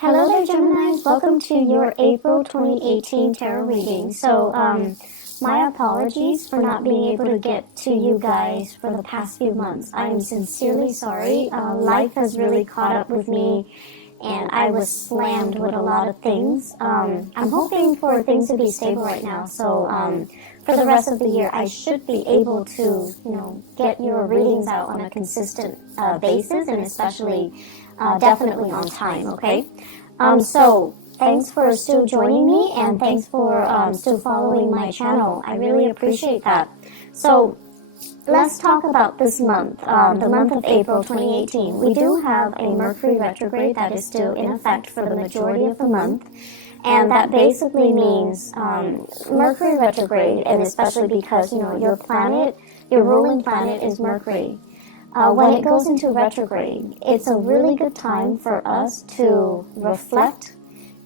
Hello there, Geminis. Welcome to your April 2018 tarot reading. So, my apologies for not being able to get to you guys for the past few months. I am sincerely sorry. Life has really caught up with me, and I was slammed with a lot of things. I'm hoping for things to be stable right now. So, for the rest of the year, I should be able to, get your readings out on a consistent basis, and especially definitely on time, okay? So thanks for still joining me, and thanks for still following my channel. I really appreciate that. So let's talk about this month, the month of April 2018. We do have a Mercury retrograde that is still in effect for the majority of the month. And that basically means Mercury retrograde, and especially because, your planet, your ruling planet is Mercury. When it goes into retrograde, it's a really good time for us to reflect,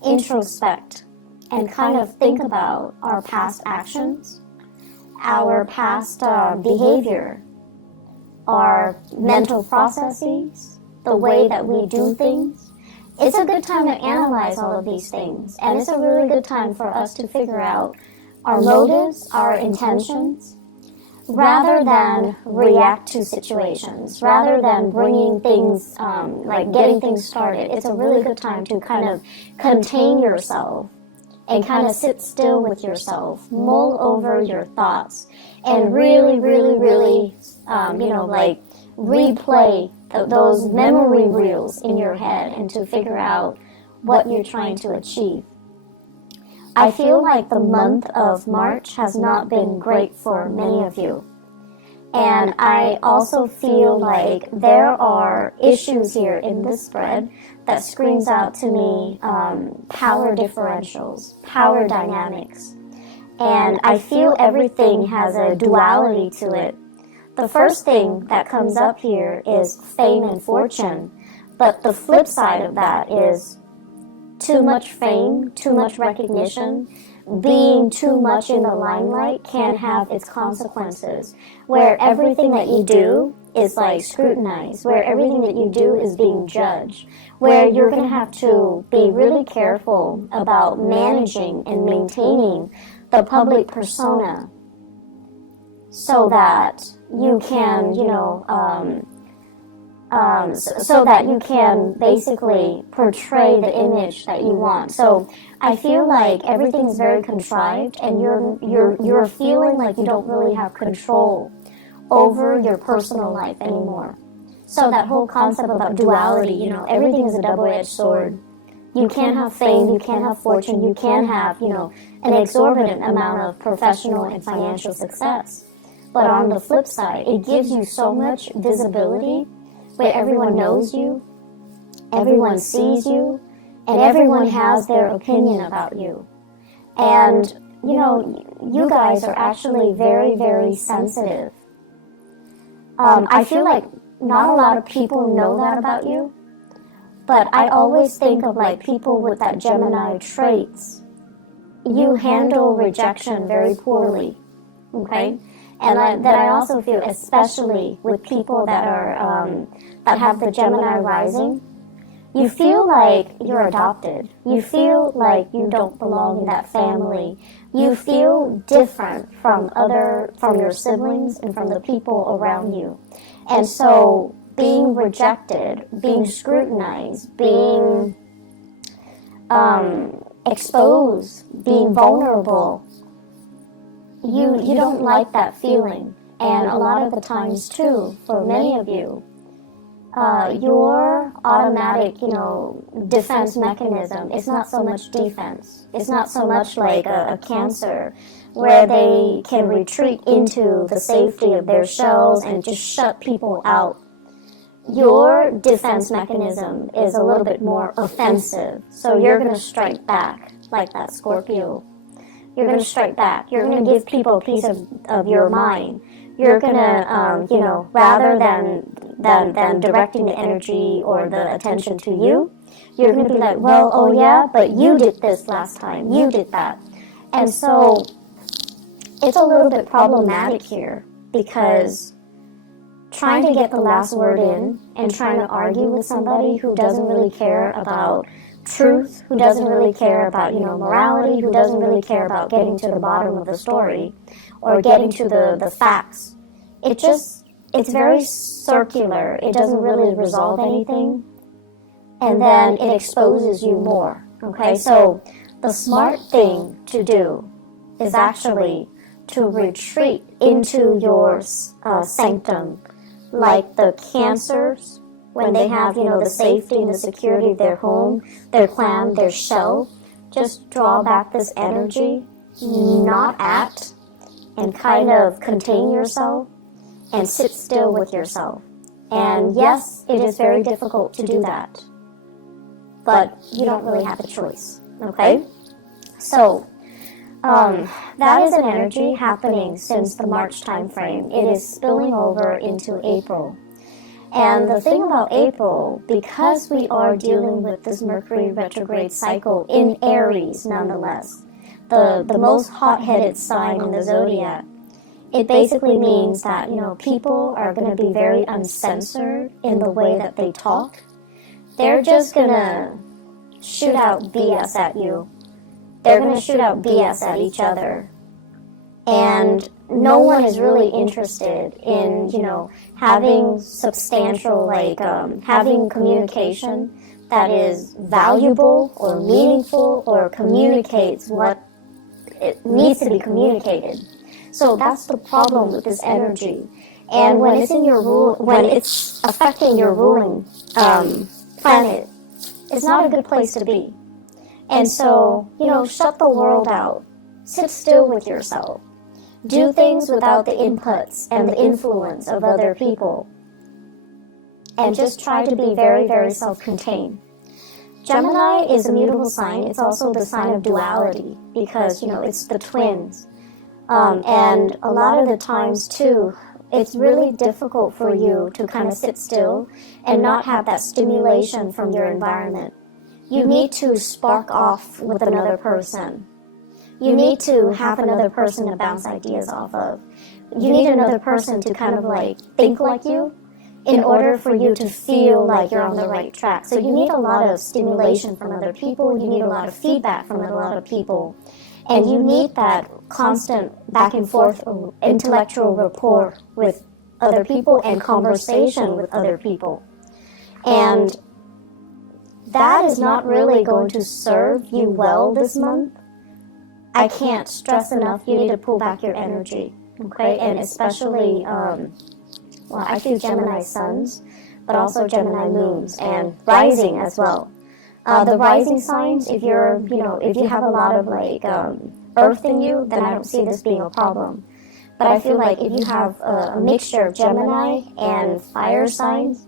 introspect, and kind of think about our past actions, our past behavior, our mental processes, the way that we do things. It's a good time to analyze all of these things, and it's a really good time for us to figure out our motives, our intentions, rather than react to situations, rather than bringing things, like getting things started. It's a really good time to kind of contain yourself and kind of sit still with yourself, mull over your thoughts, and really, replay those memory reels in your head and to figure out what you're trying to achieve. I feel like the month of March has not been great for many of you. And I also feel like there are issues here in this spread that screams out to me power differentials, power dynamics. And I feel everything has a duality to it. The first thing that comes up here is fame and fortune. But the flip side of that is too much fame, too much recognition, being too much in the limelight can have its consequences, where everything that you do is like scrutinized, where everything that you do is being judged, where you're going to have to be really careful about managing and maintaining the public persona so that you can, so that you can basically portray the image that you want. So I feel like everything's very contrived, and you're feeling like you don't really have control over your personal life anymore. So that whole concept about duality, everything is a double-edged sword. You can't have fame, you can't have fortune, you can't have, an exorbitant amount of professional and financial success. But on the flip side, it gives you so much visibility where everyone knows you, everyone sees you, and everyone has their opinion about you. And, you guys are actually very, very sensitive. I feel like not a lot of people know that about you, but I always think of like people with that Gemini traits. You handle rejection very poorly, okay? And I also feel, especially with people that are that have the Gemini rising, you feel like you're adopted. You feel like you don't belong in that family. You feel different from your siblings and from the people around you. And so being rejected, being scrutinized, being exposed, being vulnerable, you don't like that feeling. And a lot of the times too, for many of you, your automatic, defense mechanism is not so much defense. It's not so much like a Cancer where they can retreat into the safety of their shells and just shut people out. Your defense mechanism is a little bit more offensive. So you're going to strike back like that Scorpio. You're going to strike back. You're going to give people a piece of your mind. You're going to, rather than directing the energy or the attention to you, you're going to be like, well, oh yeah, but you did this last time. You did that. And so it's a little bit problematic here because trying to get the last word in and trying to argue with somebody who doesn't really care about truth, who doesn't really care about, morality, who doesn't really care about getting to the bottom of the story or getting to the facts. It's very circular. It doesn't really resolve anything. And then it exposes you more. Okay, so the smart thing to do is actually to retreat into your sanctum, like the Cancers, when they have, the safety and the security of their home, their clan, their shell. Just draw back this energy, not act, and kind of contain yourself and sit still with yourself. And yes, it is very difficult to do that, but you don't really have a choice, okay? So, that is an energy happening since the March time frame. It is spilling over into April. And the thing about April, because we are dealing with this Mercury retrograde cycle in Aries nonetheless, the most hot-headed sign in the zodiac, it basically means that, people are going to be very uncensored in the way that they talk. They're just going to shoot out BS at you. They're going to shoot out BS at each other. And no one is really interested in, having substantial, having communication that is valuable or meaningful or communicates what it needs to be communicated. So that's the problem with this energy. And when it's in your when it's affecting your ruling planet, it's not a good place to be. And so, shut the world out. Sit still with yourself. Do things without the inputs and the influence of other people. And just try to be very, very self-contained. Gemini is a mutable sign. It's also the sign of duality because, it's the twins. And a lot of the times, too, it's really difficult for you to kind of sit still and not have that stimulation from your environment. You need to spark off with another person. You need to have another person to bounce ideas off of. You need another person to kind of think like you in order for you to feel like you're on the right track. So you need a lot of stimulation from other people. You need a lot of feedback from a lot of people. And you need that constant back and forth intellectual rapport with other people and conversation with other people. And that is not really going to serve you well this month. I can't stress enough, you need to pull back your energy, okay? And especially, I feel Gemini suns, but also Gemini moons and rising as well. The rising signs, if you have a lot of earth in you, then I don't see this being a problem. But I feel like if you have a mixture of Gemini and fire signs,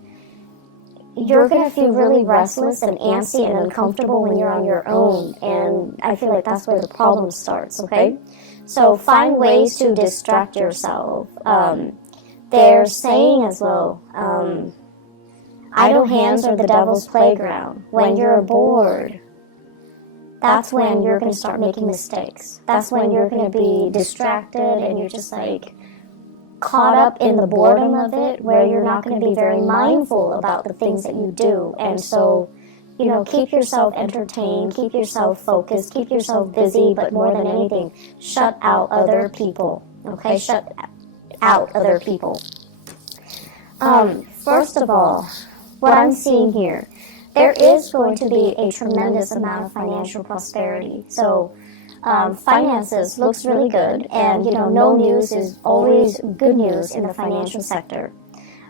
you're going to feel really restless and antsy and uncomfortable when you're on your own. And I feel like that's where the problem starts, okay? So find ways to distract yourself. They're saying as well, idle hands are the devil's playground. When you're bored, that's when you're going to start making mistakes. That's when you're going to be distracted and you're just caught up in the boredom of it, where you're not going to be very mindful about the things that you do. And so, keep yourself entertained, keep yourself focused, keep yourself busy, but more than anything, shut out other people, okay? Shut out other people. First of all, what I'm seeing here, there is going to be a tremendous amount of financial prosperity. So, finances looks really good, and no news is always good news in the financial sector.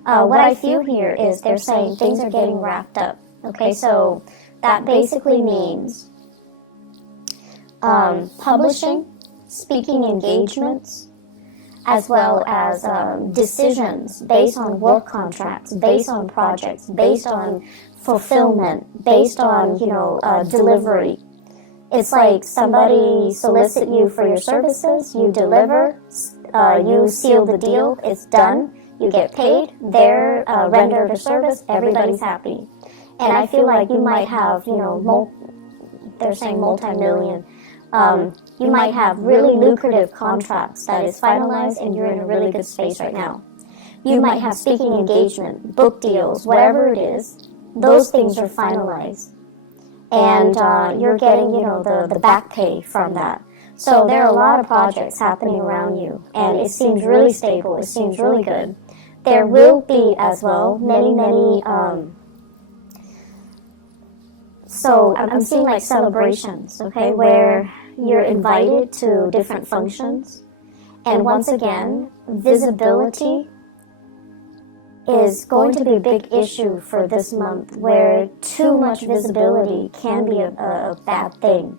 What I feel here is they're saying things are getting wrapped up. Okay, so that basically means publishing, speaking engagements, as well as decisions based on work contracts, based on projects, based on fulfillment, based on delivery. It's like somebody solicit you for your services, you deliver, you seal the deal, it's done, you get paid, they're rendered a service, everybody's happy. And I feel like you might have, they're saying multi-million, you might have really lucrative contracts that is finalized and you're in a really good space right now. You might have speaking engagement, book deals, whatever it is, those things are finalized. and you're getting, the back pay from that. So there are a lot of projects happening around you, and it seems really stable. It seems really good. There will be as well many, so I'm seeing like celebrations, okay, where you're invited to different functions. And once again, visibility is going to be a big issue for this month, where too much visibility can be a bad thing.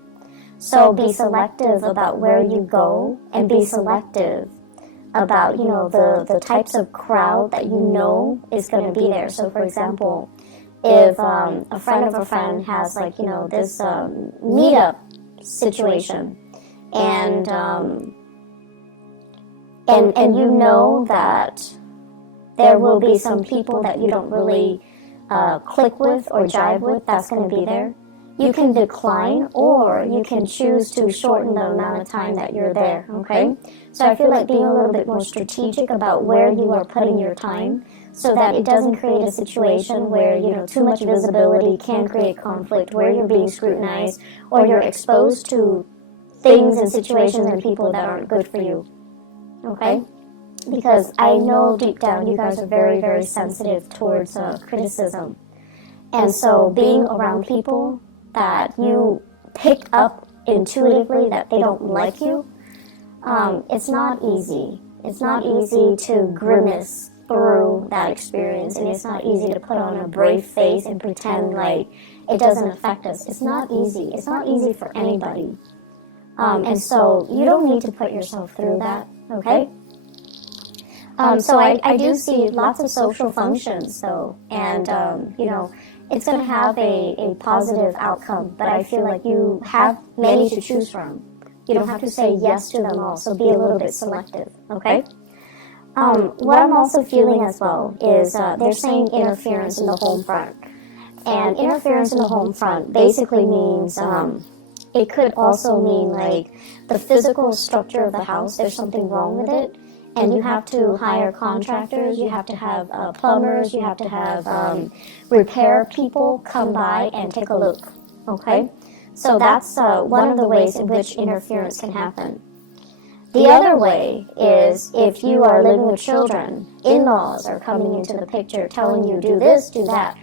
So be selective about where you go, and be selective about, the types of crowd that you know is going to be there. So for example, if a friend of a friend has like, this meetup situation, and you know that there will be some people that you don't really click with or jive with, that's going to be there. You can decline, or you can choose to shorten the amount of time that you're there, okay? So I feel like being a little bit more strategic about where you are putting your time, so that it doesn't create a situation where, too much visibility can create conflict, where you're being scrutinized, or you're exposed to things and situations and people that aren't good for you, okay? Because I know deep down you guys are very, very sensitive towards criticism. And so being around people that you pick up intuitively that they don't like you, it's not easy. It's not easy to grimace through that experience, and it's not easy to put on a brave face and pretend like it doesn't affect us. It's not easy. It's not easy for anybody. And so you don't need to put yourself through that, okay? So I do see lots of social functions, though, and, it's going to have a positive outcome, but I feel like you have many to choose from. You don't have to say yes to them all, so be a little bit selective, okay? What I'm also feeling as well is they're saying interference in the home front. And interference in the home front basically means, it could also mean like the physical structure of the house, there's something wrong with it, and you have to hire contractors, you have to have plumbers, you have to have repair people come by and take a look, okay? So that's one of the ways in which interference can happen. The other way is if you are living with children, in-laws are coming into the picture telling you do this, do that,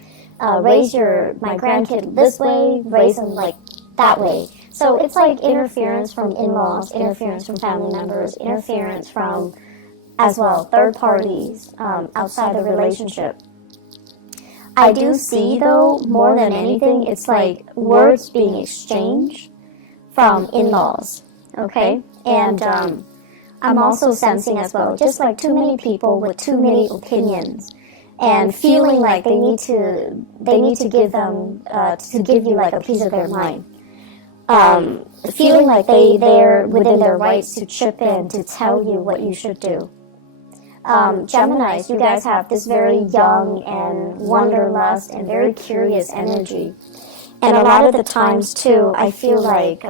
raise my grandkid this way, raise them like that way. So it's like interference from in-laws, interference from family members, interference from, as well, third parties outside the relationship. I do see, though, more than anything, it's like words being exchanged from in-laws, okay? And I'm also sensing as well, just like too many people with too many opinions, and feeling like they need to give you like a piece of their mind. Feeling like they're within their rights to chip in to tell you what you should do. Geminis, you guys have this very young and wanderlust and very curious energy. And a lot of the times, too, I feel like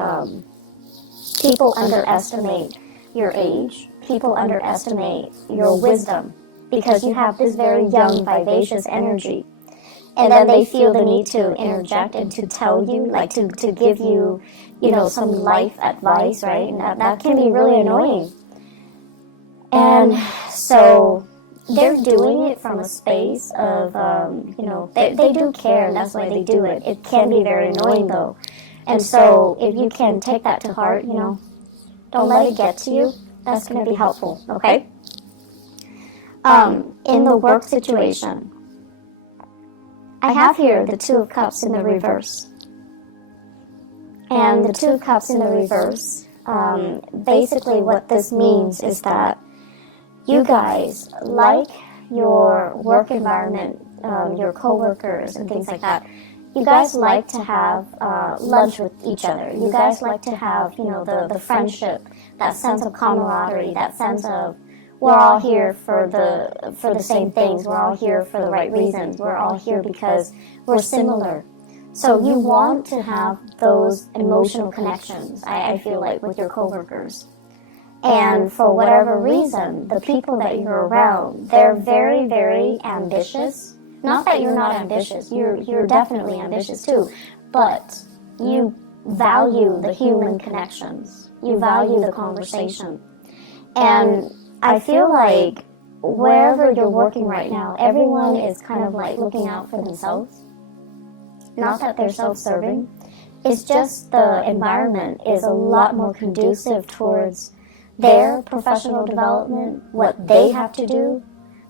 people underestimate your age. People underestimate your wisdom because you have this very young, vivacious energy. And then they feel the need to interject and to tell you, like to give you, some life advice, right? And that can be really annoying. And so they're doing it from a space of, they do care, and that's why they do it. It can be very annoying, though. And so if you can take that to heart, don't let it get to you. That's going to be helpful, okay? In the work situation, I have here the Two of Cups in the reverse. And the Two of Cups in the reverse, basically what this means is that you guys like your work environment, your coworkers and things like that. You guys like to have lunch with each other. You guys like to have, the friendship, that sense of camaraderie, that sense of we're all here for the same things. We're all here for the right reasons. We're all here because we're similar. So you want to have those emotional connections, I feel like, with your coworkers. And for whatever reason, the people that you're around, they're very, very ambitious. Not that you're not ambitious. You're definitely ambitious too. But you value the human connections. You value the conversation. And I feel like wherever you're working right now, everyone is kind of like looking out for themselves. Not that they're self-serving. It's just the environment is a lot more conducive towards their professional development, what they have to do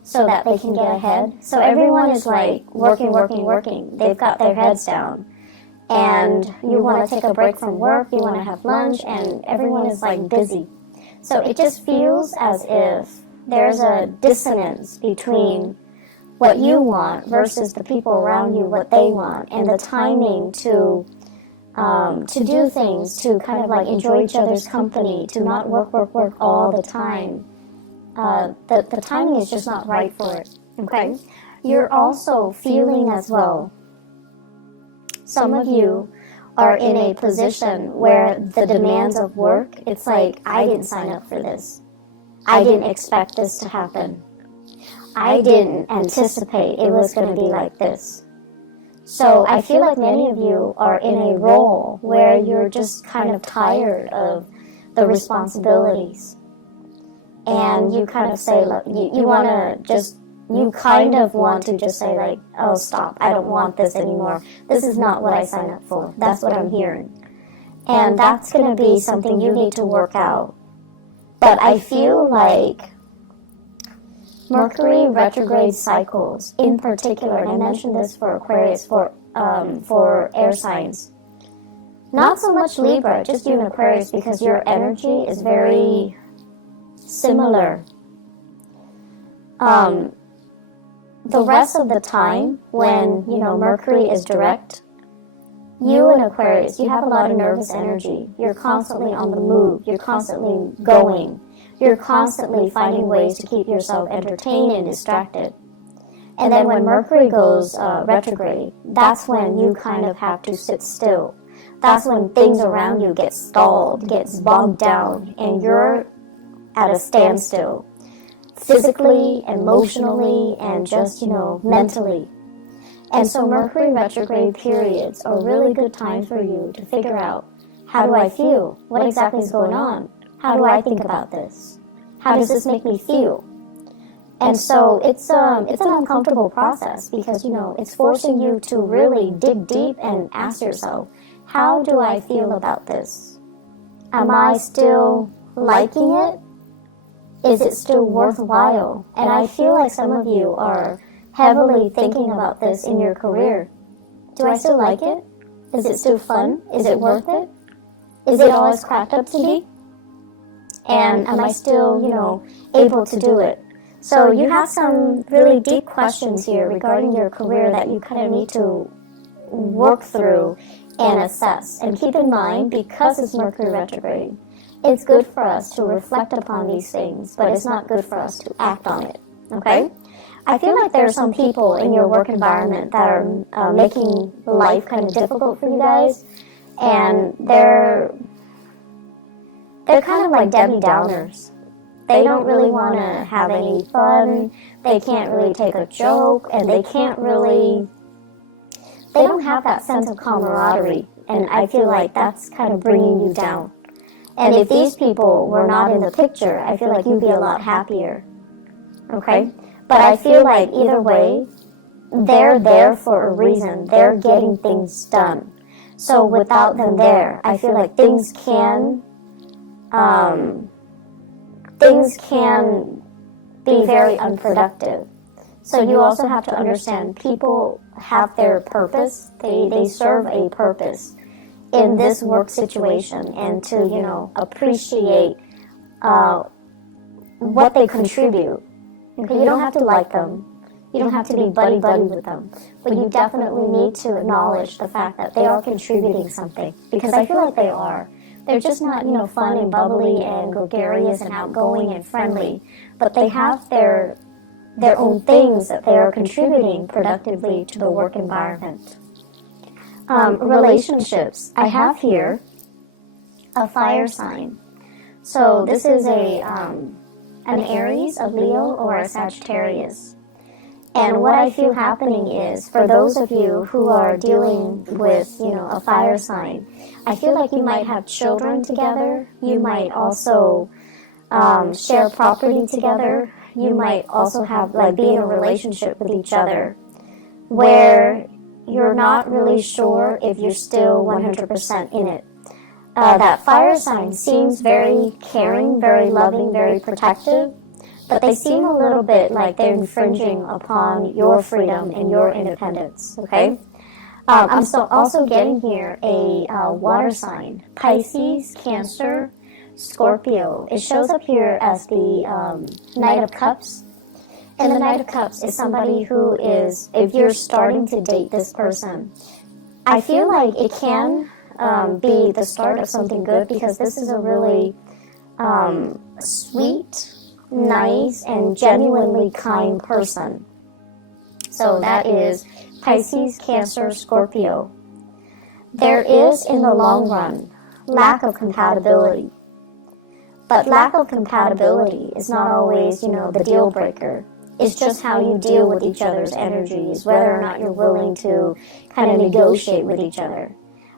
so that they can get ahead. So everyone is like working. They've got their heads down. And you want to take a break from work, you want to have lunch, and everyone is like busy. So it just feels as if there's a dissonance between what you want versus the people around you, what they want, and the timing to do things, to kind of like enjoy each other's company, to not work all the time. The timing is just not right for it, okay? You're also feeling as well, some of you are in a position where the demands of work, it's like, I didn't sign up for this. I didn't expect this to happen. I didn't anticipate it was going to be like this. So I feel like many of you are in a role where you're just kind of tired of the responsibilities. And you kind of say, look, you kind of want to just say like, oh, stop, I don't want this anymore. This is not what I signed up for. That's what I'm hearing. And that's going to be something you need to work out. But I feel like Mercury retrograde cycles in particular, and I mentioned this for Aquarius, for air signs. Not so much Libra, just you and Aquarius, because your energy is very similar. The rest of the time, when, Mercury is direct, you and Aquarius, you have a lot of nervous energy. You're constantly on the move. You're constantly going. You're constantly finding ways to keep yourself entertained and distracted. And then when Mercury goes retrograde, that's when you kind of have to sit still. That's when things around you get stalled, gets bogged down, and you're at a standstill. Physically, emotionally, and just, mentally. And so Mercury retrograde periods are really good times for you to figure out, how do I feel? What exactly is going on? How do I think about this? How does this make me feel? And so it's an uncomfortable process because, it's forcing you to really dig deep and ask yourself, how do I feel about this? Am I still liking it? Is it still worthwhile? And I feel like some of you are heavily thinking about this in your career. Do I still like it? Is it still fun? Is it worth it? Is it all it's cracked up to be? And am I still, able to do it? So you have some really deep questions here regarding your career that you kind of need to work through and assess. And keep in mind, because it's Mercury retrograde, it's good for us to reflect upon these things, but it's not good for us to act on it, okay? I feel like there are some people in your work environment that are making life kind of difficult for you guys, and they're kind of like Debbie Downers. They don't really want to have any fun, they can't really take a joke, and they don't have that sense of camaraderie, and I feel like that's kind of bringing you down. And if these people were not in the picture, I feel like you'd be a lot happier, okay? But I feel like either way, they're there for a reason. They're getting things done. So without them there, I feel like things can be very unproductive. So you also have to understand people have their purpose. They serve a purpose in this work situation, and to, appreciate what they contribute. Okay, you don't have to like them. You don't have to be buddy-buddy with them. But you definitely need to acknowledge the fact that they are contributing something. Because I feel like they are. They're just not, fun and bubbly and gregarious and outgoing and friendly. But they have their own things that they are contributing productively to the work environment. Relationships. I have here a fire sign. So this is an Aries, a Leo, or a Sagittarius. And what I feel happening is, for those of you who are dealing with, a fire sign, I feel like you might have children together. You might also share property together. You might also have, be in a relationship with each other where you're not really sure if you're still 100% in it. That fire sign seems very caring, very loving, very protective, but they seem a little bit like they're infringing upon your freedom and your independence, okay? I'm still also getting here a water sign, Pisces, Cancer, Scorpio. It shows up here as the Knight of Cups. And the Knight of Cups is somebody who is, if you're starting to date this person, I feel like it can be the start of something good, because this is a really sweet, nice, and genuinely kind person. So that is Pisces, Cancer, Scorpio. There is, in the long run, lack of compatibility. But lack of compatibility is not always, the deal breaker. It's just how you deal with each other's energies, whether or not you're willing to kind of negotiate with each other.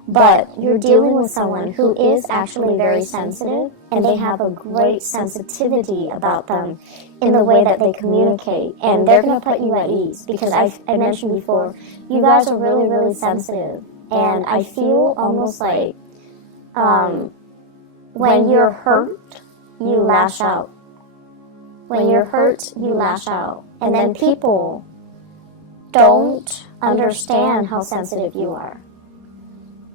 But you're dealing with someone who is actually very sensitive, and they have a great sensitivity about them in the way that they communicate, and they're going to put you at ease, because I mentioned before, you guys are really, really sensitive, and I feel almost like when you're hurt, you lash out. When you're hurt, you lash out, and then people don't understand how sensitive you are.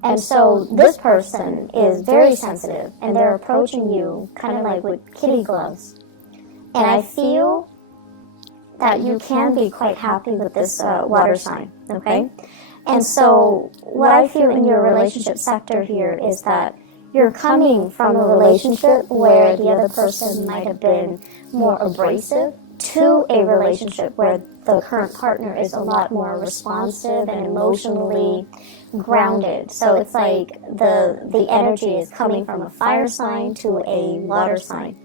And so this person is very sensitive, and they're approaching you kind of like with kitty gloves. And I feel that you can be quite happy with this water sign, okay? And so what I feel in your relationship sector here is that you're coming from a relationship where the other person might have been more abrasive to a relationship where the current partner is a lot more responsive and emotionally grounded. So it's like the energy is coming from a fire sign to a water sign.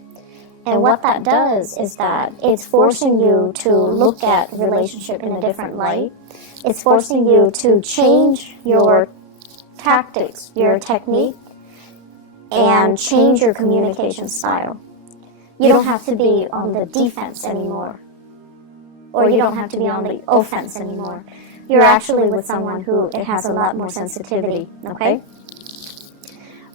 And what that does is that it's forcing you to look at relationship in a different light. It's forcing you to change your tactics, your technique, and change your communication style. You don't have to be on the defense anymore, or you don't have to be on the offense anymore. You're actually with someone who it has a lot more sensitivity, okay?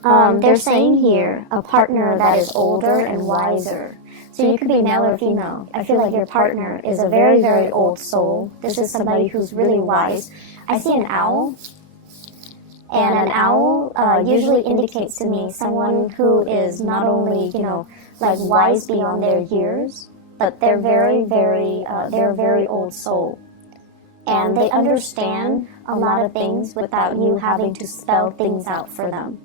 They're saying here a partner that is older and wiser. So you could be male or female. I feel like your partner is a very, very old soul. This is somebody who's really wise. I see an owl. And an owl usually indicates to me someone who is not only, wise beyond their years, but they're they're a very old soul. And they understand a lot of things without you having to spell things out for them.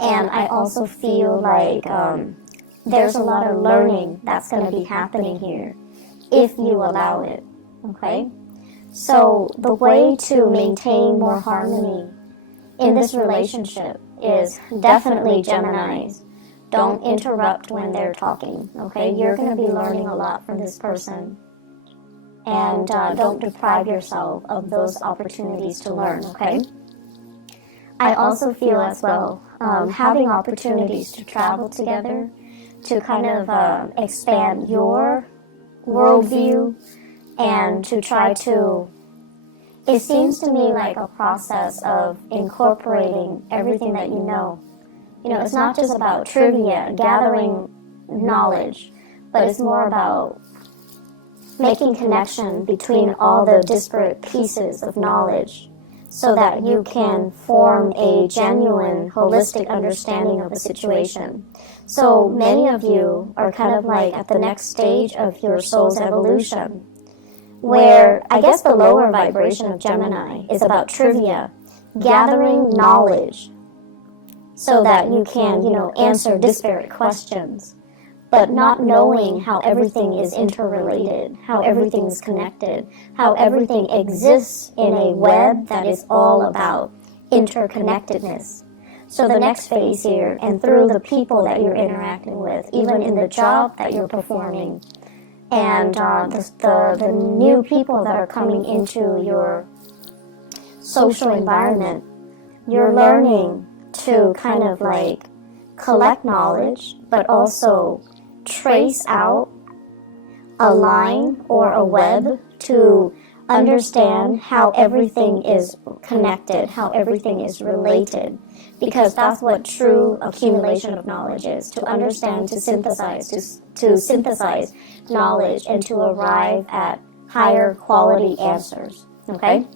And I also feel like there's a lot of learning that's going to be happening here if you allow it, okay? So the way to maintain more harmony in this relationship is definitely Geminis. Don't interrupt when they're talking, okay? You're going to be learning a lot from this person. And don't deprive yourself of those opportunities to learn, okay? I also feel as well, having opportunities to travel together, to kind of expand your worldview, and to try to, it seems to me like a process of incorporating everything that you know. It's not just about trivia, gathering knowledge, but it's more about making connection between all the disparate pieces of knowledge so that you can form a genuine, holistic understanding of the situation. So many of you are kind of like at the next stage of your soul's evolution, where I guess the lower vibration of Gemini is about trivia, gathering knowledge, so that you can, answer disparate questions, but not knowing how everything is interrelated, how everything is connected, how everything exists in a web that is all about interconnectedness. So the next phase here, and through the people that you're interacting with, even in the job that you're performing, and the new people that are coming into your social environment, you're learning to kind of like collect knowledge, but also trace out a line or a web to understand how everything is connected, how everything is related, because that's what true accumulation of knowledge is, to understand, to synthesize knowledge and to arrive at higher quality answers, okay?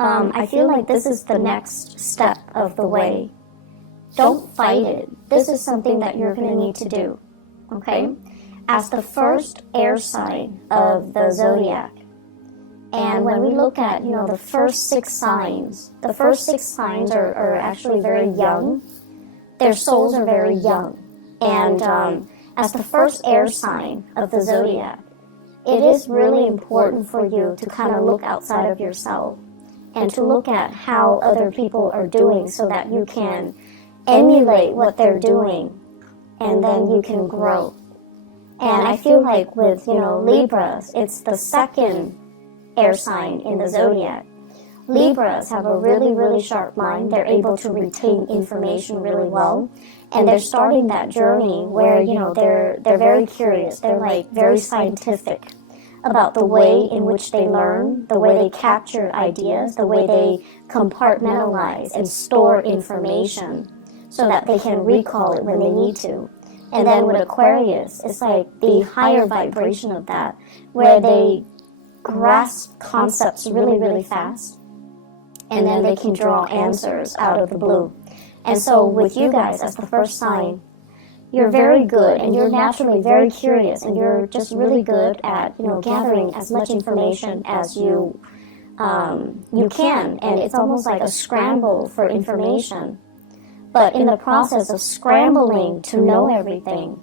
I feel like this is the next step of the way. Don't fight it. This is something that you're going to need to do, okay? As the first air sign of the zodiac, and when we look at, the first 6 signs, are actually very young. Their souls are very young. And as the first air sign of the zodiac, it is really important for you to kind of look outside of yourself and to look at how other people are doing so that you can emulate what they're doing, and then you can grow. And I feel like with, Libras, it's the second air sign in the zodiac. Libras have a really, really sharp mind. They're able to retain information really well. And they're starting that journey where, they're very curious. They're like very scientific about the way in which they learn, the way they capture ideas, the way they compartmentalize and store information so that they can recall it when they need to. And then with Aquarius, it's like the higher vibration of that, where they grasp concepts really, really fast, and then they can draw answers out of the blue. And so with you guys as the first sign, you're very good, and you're naturally very curious, and you're just really good at, gathering as much information as you can, and it's almost like a scramble for information. But in the process of scrambling to know everything,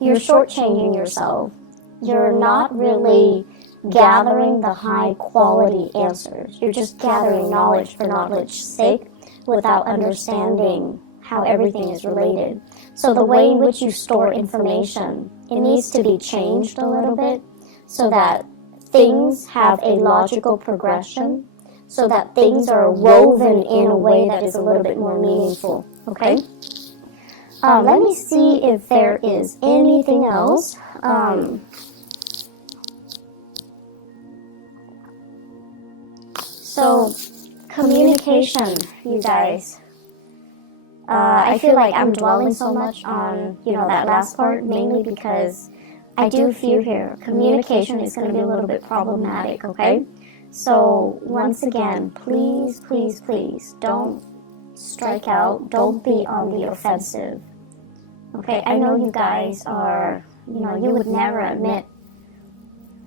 you're shortchanging yourself. You're not really gathering the high quality answers. You're just gathering knowledge for knowledge's sake without understanding how everything is related. So the way in which you store information, it needs to be changed a little bit so that things have a logical progression, so that things are woven in a way that is a little bit more meaningful, okay? Let me see if there is anything else. So, communication, you guys. I feel like I'm dwelling so much on, that last part, mainly because I do feel here communication is going to be a little bit problematic, okay? So, once again, please, please, please, don't strike out. Don't be on the offensive, okay? I know you guys are, you would never admit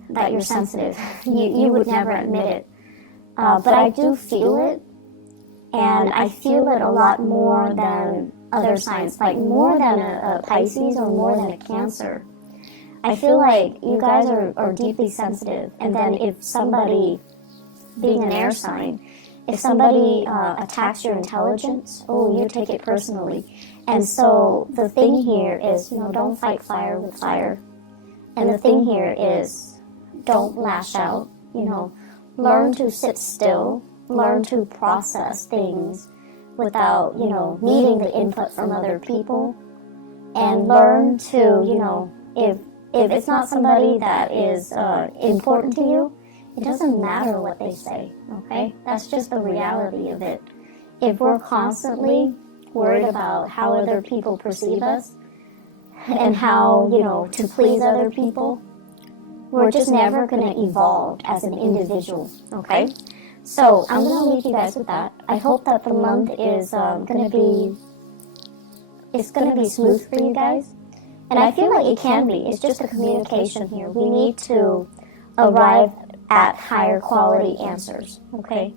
that you're sensitive. You would never admit it. But I do feel it, and I feel it a lot more than other signs, like more than a Pisces or more than a Cancer. I feel like you guys are deeply sensitive, and then if somebody, being an air sign, if somebody attacks your intelligence, you take it personally. And so the thing here is, don't fight fire with fire. And the thing here is, don't lash out, learn to sit still, learn to process things without, needing the input from other people, and learn to, if it's not somebody that is important to you, it doesn't matter what they say, okay? That's just the reality of it. If we're constantly worried about how other people perceive us and how, to please other people, we're just never going to evolve as an individual, okay? So I'm going to leave you guys with that. I hope that the month is going to be smooth for you guys. And I feel like it can be. It's just a communication here. We need to arrive at higher quality answers, okay?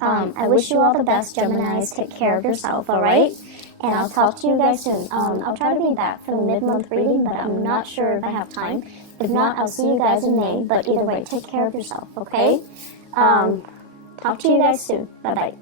I wish you all the best, Geminis. Take care of yourself, all right? And I'll talk to you guys soon. I'll try to be back for the mid-month reading, but I'm not sure if I have time. If not, I'll see you guys in May. But either way, take care of yourself, okay? Talk to you guys soon. Bye-bye.